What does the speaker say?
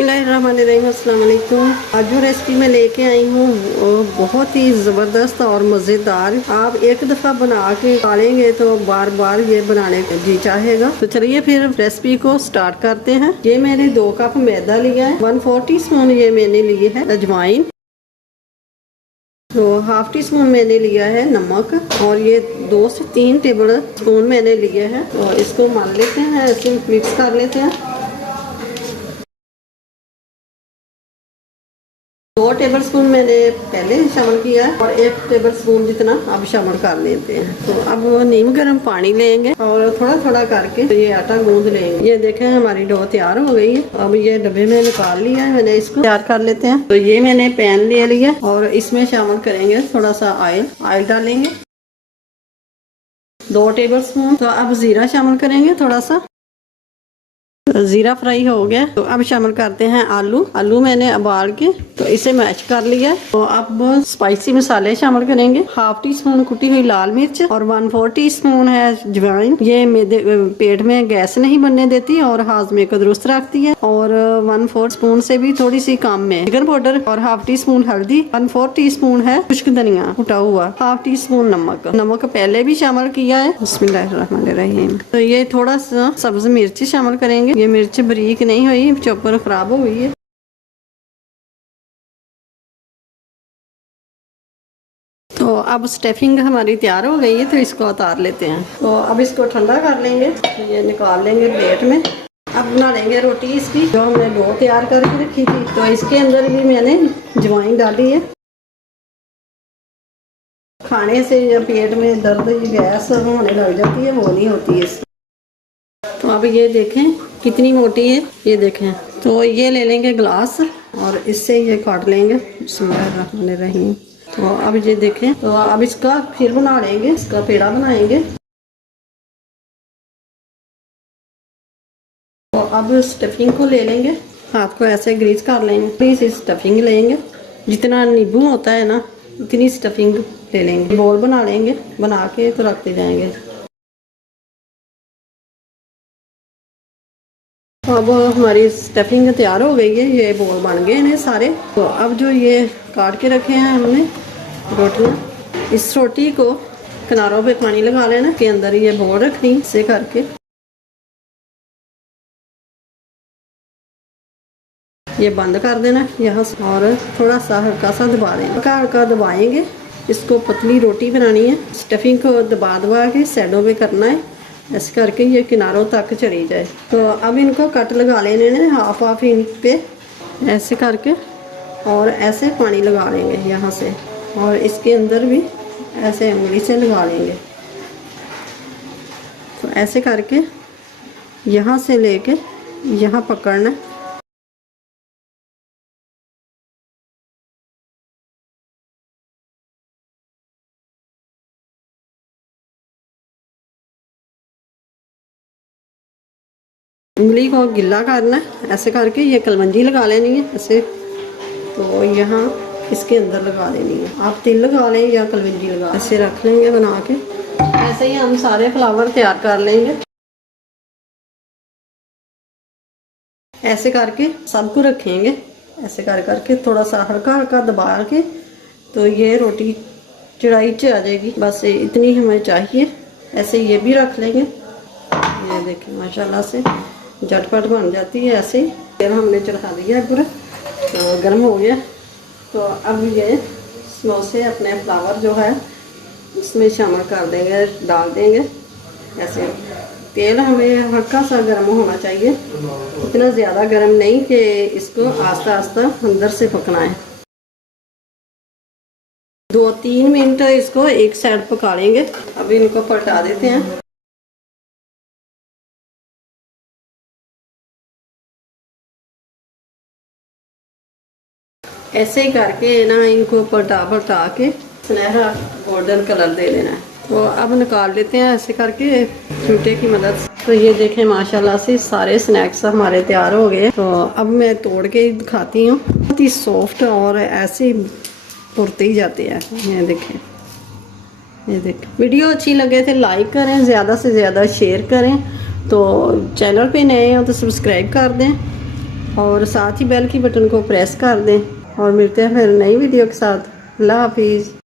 बिस्मिल्लाहिर्रहमानिर्रहीम, अस्सलाम वालेकुम। आज जो रेसिपी मैं लेके आई हूँ वो बहुत ही ज़बरदस्त और मज़ेदार। आप एक दफ़ा बना के खाएंगे तो बार बार ये बनाने का जी चाहेगा। तो चलिए फिर रेसिपी को स्टार्ट करते हैं। ये मैंने 2 कप मैदा लिया है, 1/4 टीस्पून ये मैंने लिए है अजवाइन, तो 1/2 टीस्पून मैंने लिया है नमक, और ये 2 से 3 टेबल स्पून मैंने लिए हैं। तो इसको मान लेते हैं, ऐसे मिक्स कर लेते हैं। 2 टेबल स्पून मैंने पहले शामिल किया है और 1 टेबल स्पून जितना अब शामिल कर लेते हैं। तो अब नीम गर्म पानी लेंगे और थोड़ा थोड़ा करके ये आटा गूंद लेंगे। ये देखें हमारी डो तैयार हो गई है। अब ये डब्बे में निकाल लिया है मैंने, इसको तैयार कर लेते हैं। तो ये मैंने पैन ले लिया और इसमें शामिल करेंगे थोड़ा सा ऑयल डालेंगे 2 टेबल स्पून। तो अब जीरा शामिल करेंगे थोड़ा सा। जीरा फ्राई हो गया तो अब शामिल करते हैं आलू मैंने उबाल के तो इसे मैश कर लिया। तो अब स्पाइसी मसाले शामिल करेंगे। 1/2 टीस्पून कुटी हुई लाल मिर्च और 1/4 टीस्पून है अजवाइन। ये मेरे पेट में गैस नहीं बनने देती और हाजमे को दुरुस्त रखती है। और 1/4 स्पून से भी थोड़ी सी कम में चिकन पाउडर और 1/2 टीस्पून हल्दी, 1/4 टीस्पून है खुश्क धनिया कुटा हुआ, 1/2 टीस्पून नमक पहले भी शामिल किया है। बिस्मिल्लाहिर्रहमानिर्रहीम। तो ये थोड़ा सा सब्ज मिर्ची शामिल करेंगे। ये मिर्च बारीक नहीं हुई, चॉपर खराब हो गई है। तो अब स्टफिंग हमारी तैयार हो गई है, तो इसको उतार लेते हैं। तो अब इसको ठंडा कर लेंगे, तो ये निकाल लेंगे प्लेट में। अब बना लेंगे रोटी इसकी, जो हमने डो तैयार करके रखी थी। तो इसके अंदर भी मैंने अजवाइन डाली है। खाने से या पेट में दर्द गैस होने लग जाती है, वो नहीं होती है। तो अब ये देखें कितनी मोटी है, ये देखें। तो ये ले लेंगे ग्लास और इससे ये काट लेंगे। बिस्मिल्लाहिर्रहमानिर्रहीम। तो अब ये देखें, तो अब इसका फिर बना लेंगे, इसका पेड़ा बनाएंगे। तो अब स्टफिंग को ले लेंगे, हाथ को ऐसे ग्रीस कर लेंगे। थोड़ी सी स्टफिंग लेंगे, जितना नींबू होता है ना उतनी स्टफिंग ले लेंगे। बोल बना लेंगे, बना के तो रखते जाएंगे। अब हमारी स्टफिंग तैयार हो गई है, ये बोल बन गए हैं सारे। तो अब जो ये काट के रखे हैं हमने रोटियां, इस रोटी को किनारों पे पानी लगा लेना, के अंदर ये बोल रखनी इसे करके। ये बंद कर देना यहाँ से और थोड़ा सा हल्का सा दबा देना। हल्का हल्का दबाएंगे, इसको पतली रोटी बनानी है। स्टफिंग को दबा दबा के साइडों पे करना है, ऐसे करके ये किनारों तक चली जाए। तो अब इनको कट लगा लेने हैं हाफ इंच पे, ऐसे करके, और ऐसे पानी लगा लेंगे यहाँ से, और इसके अंदर भी ऐसे उंगली से लगा लेंगे। तो ऐसे करके यहाँ से लेके यहाँ पकड़ना। उंगली को गिल्ला करना है, ऐसे करके ये कलवंजी लगा लेनी है ऐसे। तो यहाँ इसके अंदर लगा देनी है। आप तिल लगा लें या कलवंजी लगा, ऐसे रख लेंगे बना के। ऐसे ही हम सारे फ्लावर तैयार कर लेंगे। ऐसे करके सबको रखेंगे, ऐसे कर करके थोड़ा सा हल्का हल्का दबा के, तो ये रोटी चढ़ाई च आ जाएगी। बस इतनी हमें चाहिए। ऐसे ये भी रख लेंगे। ये देखिए माशाल्लाह से झटपट बन जाती है ऐसे ही। फिर हमने चढ़ा दिया है पूरा, तो गर्म हो गया। तो अब ये समोसे अपने फ्लावर जो है उसमें शामिल कर देंगे, डाल देंगे ऐसे। तेल हमें हल्का सा गर्म होना चाहिए, इतना ज़्यादा गर्म नहीं कि इसको आस्ता आस्ता अंदर से पकना है। 2-3 मिनट इसको एक साइड पका लेंगे। अब इनको पलटा देते हैं। ऐसे ही करके ना इनको पलटा के सुनहरा गोल्डन कलर दे देना है। तो अब निकाल लेते हैं ऐसे करके चूटे की मदद से। तो ये देखें माशाल्लाह से सारे स्नैक्स हमारे तैयार हो गए। तो अब मैं तोड़ के दिखाती हूँ। बहुत ही सॉफ्ट और ऐसे पुरते ही जाते हैं। ये देखें, ये देखें। वीडियो अच्छी लगे तो लाइक करें, ज़्यादा से ज़्यादा शेयर करें। तो चैनल पे नए हो तो सब्सक्राइब कर दें। और साथ ही बेल की बटन को प्रेस कर दें और मिलते हैं फिर नई वीडियो के साथ। अल्लाह हाफिज़।